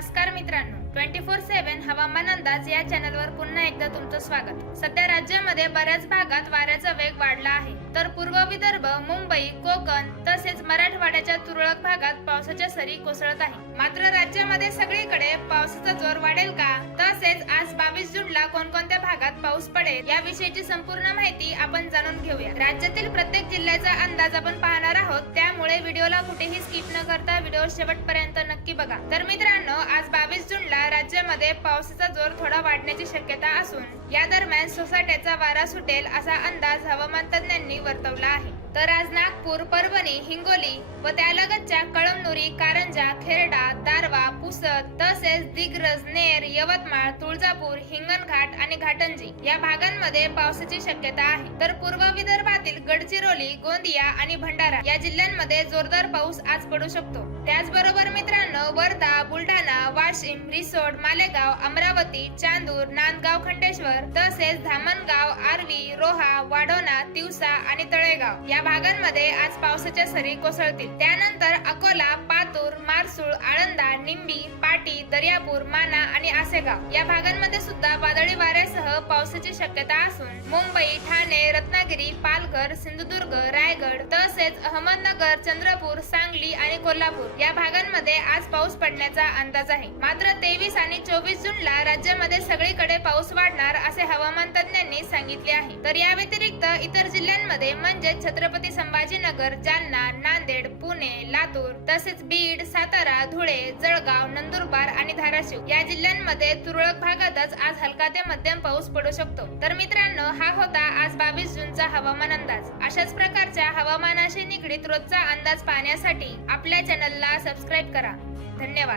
नमस्कार मित्रांनो, 24/7 हवामान अंदाज या चॅनलवर पुन्हा एकदा तुमचं स्वागत। सध्या राज्यामध्ये बऱ्याच भागात वाऱ्याचा वेग वाढला आहे, तर पूर्व विदर्भ, मुंबई, कोकण तसेच मराठवाड्याच्या तुरळक भागात पावसाच्या सरी कोसळत आहे। मात्र राज्यामध्ये सगळीकडे पावसाचा जोर वाढेल का, तसेच आज 22 जूनला कोणकोणत्या भागात पाऊस पडेल याविषयीची संपूर्ण माहिती आपण जाणून घेऊया। राज्यातील प्रत्येक जिल्ह्याचा अंदाज आपण पाहणार आहोत, त्यामुळे व्हिडिओला कुठेही स्किप न करता व्हिडिओ शेवटपर्यंत नक्की बघा। तर मित्रांनो, आज 22 जूनला राज्यामध्ये पावसाचा जोर थोडा वाढण्याची शक्यता असून या दरम्यान सोसाट्याचा वारा सुटेल असा अंदाज हवामान तज्ञांनी वर्तवला आहे। तर आज नागपूर, परभणी, हिंगोली व त्यालगतच्या कळमनुरी, कारंजा, खेरडा, दारवा, पुसद तसेच दिग्रज, नेर, यवतमाळ, तुळजापूर, हिंगणघाट आणि घाटंजी या भागांमध्ये पावसाची शक्यता आहे। तर पूर्व विदर्भातील गडचिरोली, गोंदिया आणि भंडारा या जिल्ह्यांमध्ये जोरदार पाऊस आज पडू शकतो। त्याचबरोबर मित्रांनो, वर्धा, बुलढाणा, वाशिम, रिसोड, मालेगाव, अमरावती, चांदूर, नांदगाव, खंडेश्वर तसेच धामणगाव, आर्वी, रोहा, वाढोणा, तिवसा आणि तळेगाव या भागांमध्ये आज पावसाच्या सरी कोसळतील। त्यानंतर अकोला, पातूर, मारसूळ, आळंदा, निंबी, पाटी, दर्यापूर, माना आणि आसेगाव या भागांमध्ये सुद्धा वादळी वाऱ्यासह पावसाची शक्यता असून मुंबई, ठाणे, रत्नागिरी, पालघर, सिंधुदुर्ग, रायगड तसेच अहमदनगर, चंद्रपूर, सांगली आणि कोल्हापूर या भागांमध्ये आज पाऊस पडण्याचा अंदाज आहे। मात्र 23 आणि 24 जूनला राज्यामध्ये सगळीकडे पाऊस वाढणार असे हवामान तज्ञांनी सांगितले आहे। तर या व्यतिरिक्त इतर जिल्ह्यांमध्ये म्हणजे छत्रपती संभाजीनगर, जालना, नांदेड, पुणे, लातूर तसेच बीड, सातारा, धुळे, जळगाव, नंदुरबार आणि धाराशिव या जिल्ह्यांमध्ये तुरळक भागातच आज हलका ते मध्यम पाऊस पडू शकतो। तर मित्रांनो, हा होता आज 22 जूनचा हवामान अंदाज। अशाच प्रकारच्या हवामानाशी निगडीत रोजचा अंदाज पाहण्यासाठी आपल्या चॅनलला सबस्क्राईब करा। धन्यवाद।